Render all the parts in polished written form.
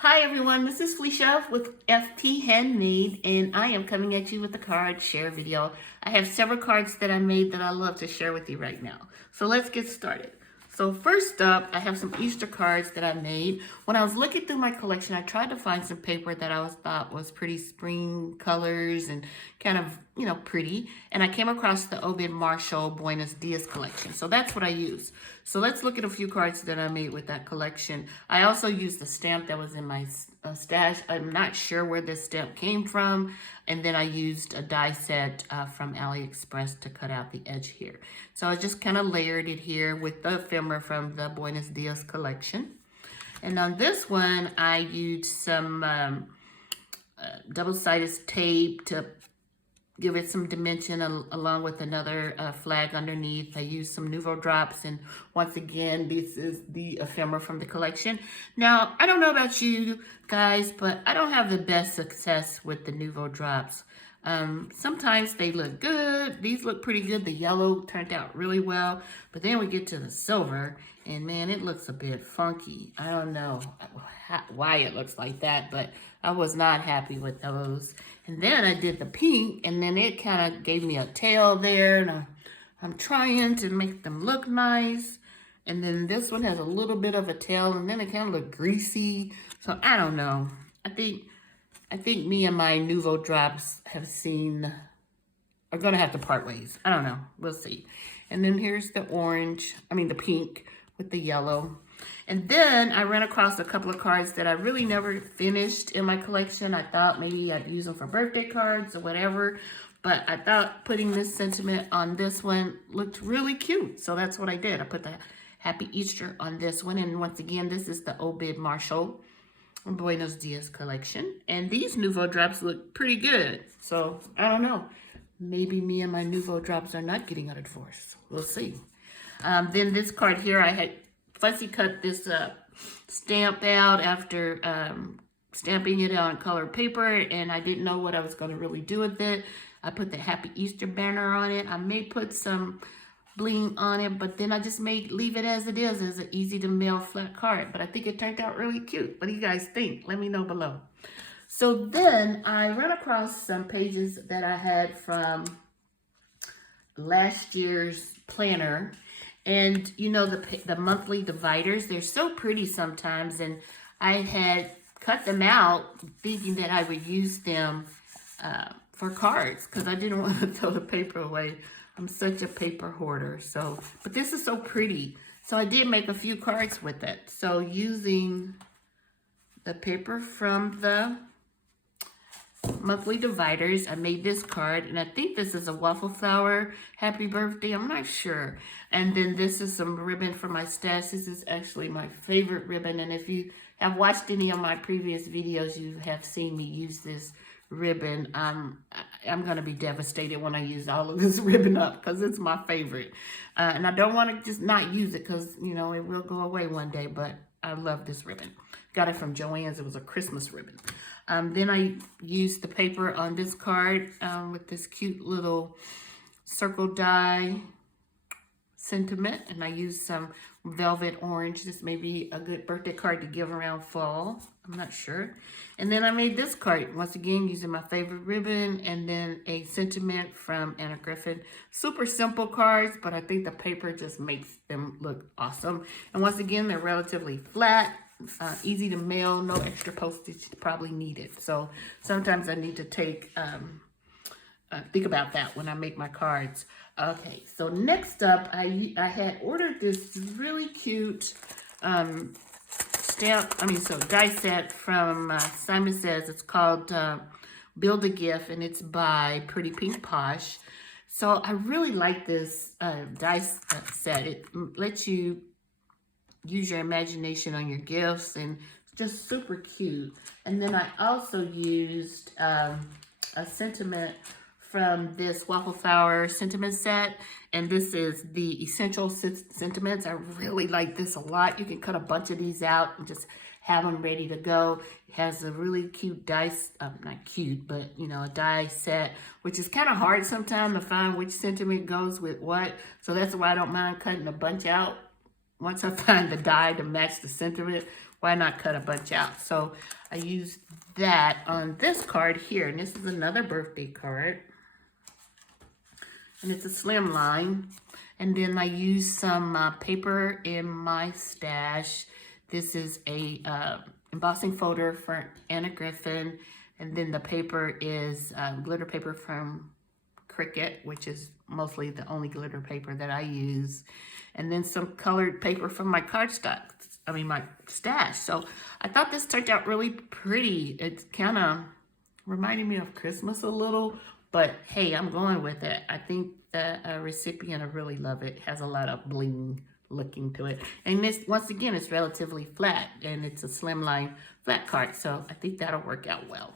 Hi everyone, this is Felicia with FPHandmade, and I am coming at you with a card share video. I have several cards that I made that I love to share with you right now. So let's get started. So first up, I have some Easter cards that I made. When I was looking through my collection, I tried to find some paper that I thought was pretty spring colors and kind of, pretty. And I came across the Obed Marshall Buenos Dias collection. So that's what I used. So let's look at a few cards that I made with that collection. I also used the stamp that was in my stash. I'm not sure where this stamp came from. And then I used a die set from AliExpress to cut out the edge here. So I just kind of layered it here with the ephemera from the Buenos Dias collection. And on this one, I used some double-sided tape to give it some dimension along with another flag underneath. I used some Nouveau drops, and once again, this is the ephemera from the collection. Now, I don't know about you guys, but I don't have the best success with the Nouveau drops. Sometimes they look good. These look pretty good. The yellow turned out really well, but then we get to the silver, and man, it looks a bit funky. I don't know why it looks like that, but I was not happy with those. And then I did the pink, and then it kind of gave me a tail there, and I'm trying to make them look nice. And then this one has a little bit of a tail, and then it kind of looked greasy. So I don't know. I think me and my Nouveau drops are gonna have to part ways. I don't know. We'll see. And then here's the the pink with the yellow. And then I ran across a couple of cards that I really never finished in my collection. I thought maybe I'd use them for birthday cards or whatever, but I thought putting this sentiment on this one looked really cute. So that's what I did. I put the Happy Easter on this one. And once again, this is the Obed Marshall Buenos Dias collection. And these Nouveau drops look pretty good. So I don't know. Maybe me and my Nouveau drops are not getting a divorce. We'll see. Then this card here, I had fussy cut this stamp out after stamping it on colored paper, and I didn't know what I was going to really do with it. I put the Happy Easter banner on it. I may put some bling on it, but then I just may leave it as it is, as an easy to mail flat card. But I think it turned out really cute. What do you guys think? Let me know below. So then I ran across some pages that I had from last year's planner. And you know, the monthly dividers, they're so pretty sometimes. And I had cut them out thinking that I would use them for cards because I didn't want to throw the paper away. I'm such a paper hoarder. But this is so pretty. So I did make a few cards with it. So using the paper from the monthly dividers, I made this card, and I think this is a waffle flower happy birthday. I'm not sure. And then this is some ribbon from my stash. This is actually my favorite ribbon, and if you have watched any of my previous videos, you have seen me use this ribbon. I'm gonna be devastated when I use all of this ribbon up because it's my favorite, and I don't want to just not use it because it will go away one day, but I love this ribbon. Got it from Joann's. It was a Christmas ribbon. Then I used the paper on this card with this cute little circle die sentiment. And I used some velvet orange. This may be a good birthday card to give around fall. I'm not sure. And then I made this card, once again, using my favorite ribbon. And then a sentiment from Anna Griffin. Super simple cards, but I think the paper just makes them look awesome. And once again, they're relatively flat. Easy to mail, no extra postage probably needed. So sometimes I need to think about that when I make my cards. Okay, so next up, I had ordered this really cute die set from Simon Says. It's called Build a Gift, and it's by Pretty Pink Posh. So I really like this die set. It lets you use your imagination on your gifts, and it's just super cute. And then I also used a sentiment from this waffle flower sentiment set, and this is the essential sentiments. I really like this a lot. You can cut a bunch of these out and just have them ready to go. It has a really cute dice, not cute, but a die set, which is kind of hard sometimes to find which sentiment goes with what. So that's why I don't mind cutting a bunch out once I find the die to match the sentiment. why not cut a bunch out? So I used that on this card here. And this is another birthday card. And it's a slim line. And then I used some paper in my stash. This is a embossing folder for Anna Griffin. And then the paper is glitter paper from Cricut, which is mostly the only glitter paper that I use. And then some colored paper from my cardstock. My stash. So I thought this turned out really pretty. It's kind of reminding me of Christmas a little, but hey, I'm going with it. I think the recipient will really love it. It has a lot of bling looking to it. And this, once again, it's relatively flat, and it's a slimline flat card, so I think that'll work out well.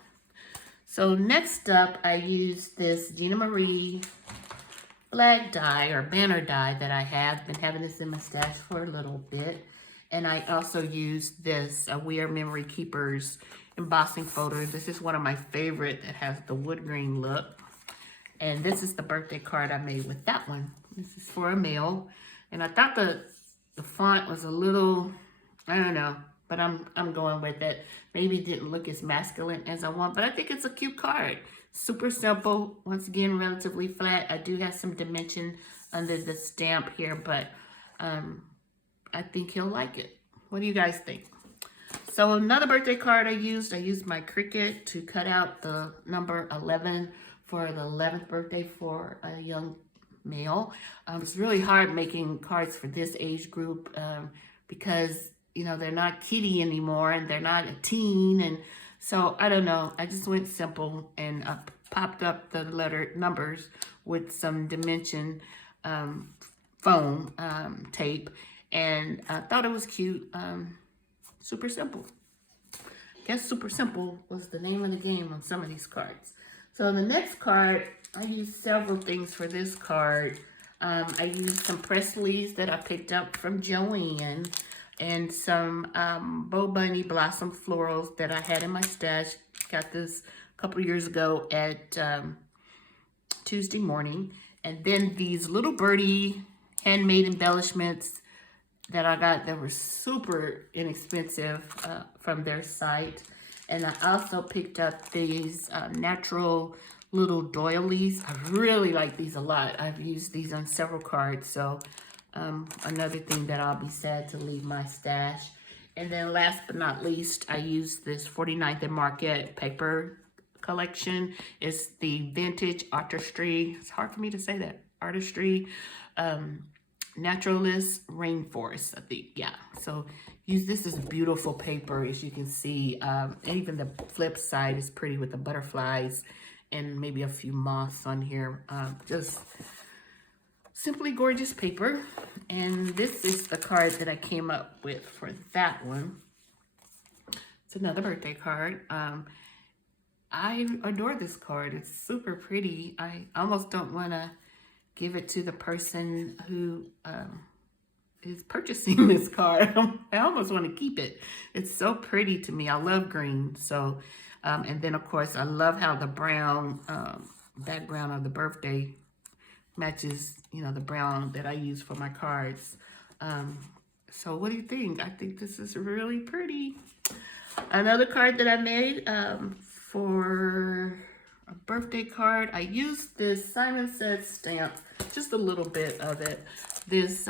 So next up, I used this Gina Marie flag die or banner die that I have. Been having this in my stash for a little bit. And I also used this We Are Memory Keepers embossing folder. This is one of my favorite that has the wood grain look. And this is the birthday card I made with that one. This is for a male. And I thought the font was a little, I don't know, but I'm going with it. Maybe it didn't look as masculine as I want, but I think it's a cute card. Super simple. Once again, relatively flat. I do have some dimension under the stamp here, but I think he'll like it. What do you guys think? So another birthday card I used my Cricut to cut out the number 11 for the 11th birthday for a young male. It's really hard making cards for this age group because, you know, they're not kiddie anymore and they're not a teen. And so, I don't know. I just went simple and popped up the letter numbers with some dimension foam tape. And I thought it was cute. Super simple. Guess super simple was the name of the game on some of these cards. So the next card, I used several things for this card. I used some press leaves that I picked up from Joanne and some Bow Bunny Blossom florals that I had in my stash. Got this a couple years ago at Tuesday morning. And then these little birdie handmade embellishments that I got that were super inexpensive from their site. And I also picked up these natural little doilies. I really like these a lot. I've used these on several cards. So another thing that I'll be sad to leave my stash. And then last but not least, I used this 49th and Market paper collection. It's the vintage artistry. It's hard for me to say that. Artistry. Naturalist Rainforest, I think. Yeah, so use this as beautiful paper, as you can see. And even the flip side is pretty with the butterflies and maybe a few moths on here. Just simply gorgeous paper. And this is the card that I came up with for that one. It's another birthday card. I adore this card. It's super pretty. I almost don't want to give it to the person who is purchasing this card. I almost want to keep it. It's so pretty to me. I love green. So, and then of course, I love how the brown background of the birthday matches, you know, the brown that I use for my cards. So what do you think? I think this is really pretty. Another card that I made for a birthday card, I used this Simon Says stamp, just a little bit of it. This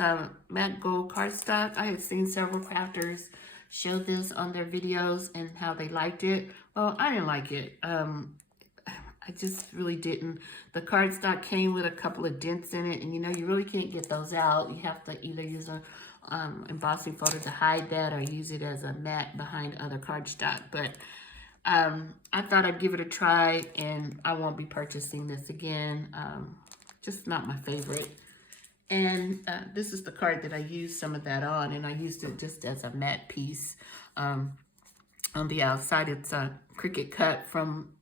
matte gold cardstock. I had seen several crafters show this on their videos and how they liked it. Well, I didn't like it. I just really didn't. The cardstock came with a couple of dents in it, and you know, you really can't get those out. You have to either use a embossing folder to hide that or use it as a mat behind other cardstock. But I thought I'd give it a try, and I won't be purchasing this again. Just not my favorite. And this is the card that I used some of that on, and I used it just as a matte piece. On the outside, it's a Cricut cut from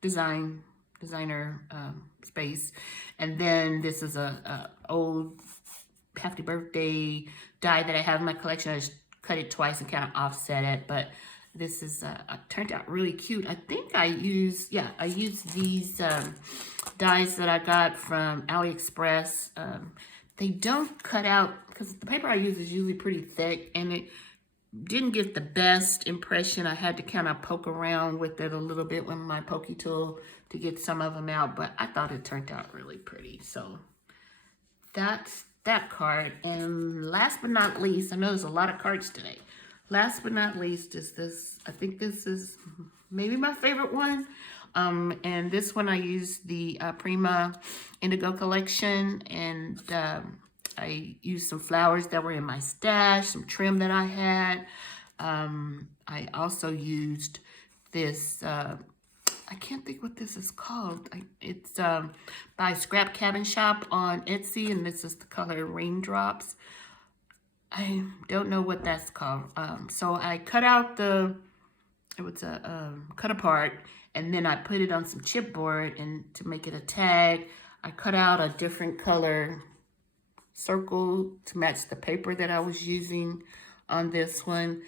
designer space. And then this is a old happy birthday die that I have in my collection. I just cut it twice and kind of offset it, but this is turned out really cute. I think I used these dies that I got from AliExpress. They don't cut out, because the paper I use is usually pretty thick, and it didn't get the best impression. I had to kind of poke around with it a little bit with my pokey tool to get some of them out, but I thought it turned out really pretty. So that's that card. And last but not least, I know there's a lot of cards today. Last but not least is this. I think this is maybe my favorite one. And this one I used the Prima Indigo collection, and I used some flowers that were in my stash, some trim that I had. I also used this, I can't think what this is called. It's by Scrap Cabin Shop on Etsy, and this is the color Raindrops. I don't know what that's called. So I cut out it was a cut apart, and then I put it on some chipboard, and to make it a tag, I cut out a different color circle to match the paper that I was using on this one.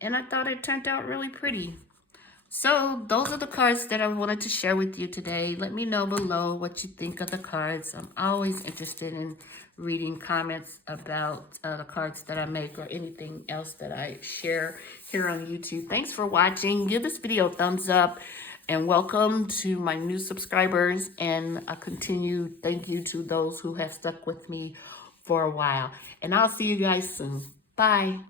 And I thought it turned out really pretty. So those are the cards that I wanted to share with you today. Let me know below what you think of the cards. I'm always interested in reading comments about the cards that I make or anything else that I share here on YouTube. Thanks for watching. Give this video a thumbs up, and welcome to my new subscribers, and a continued thank you to those who have stuck with me for a while. And I'll see you guys soon. Bye.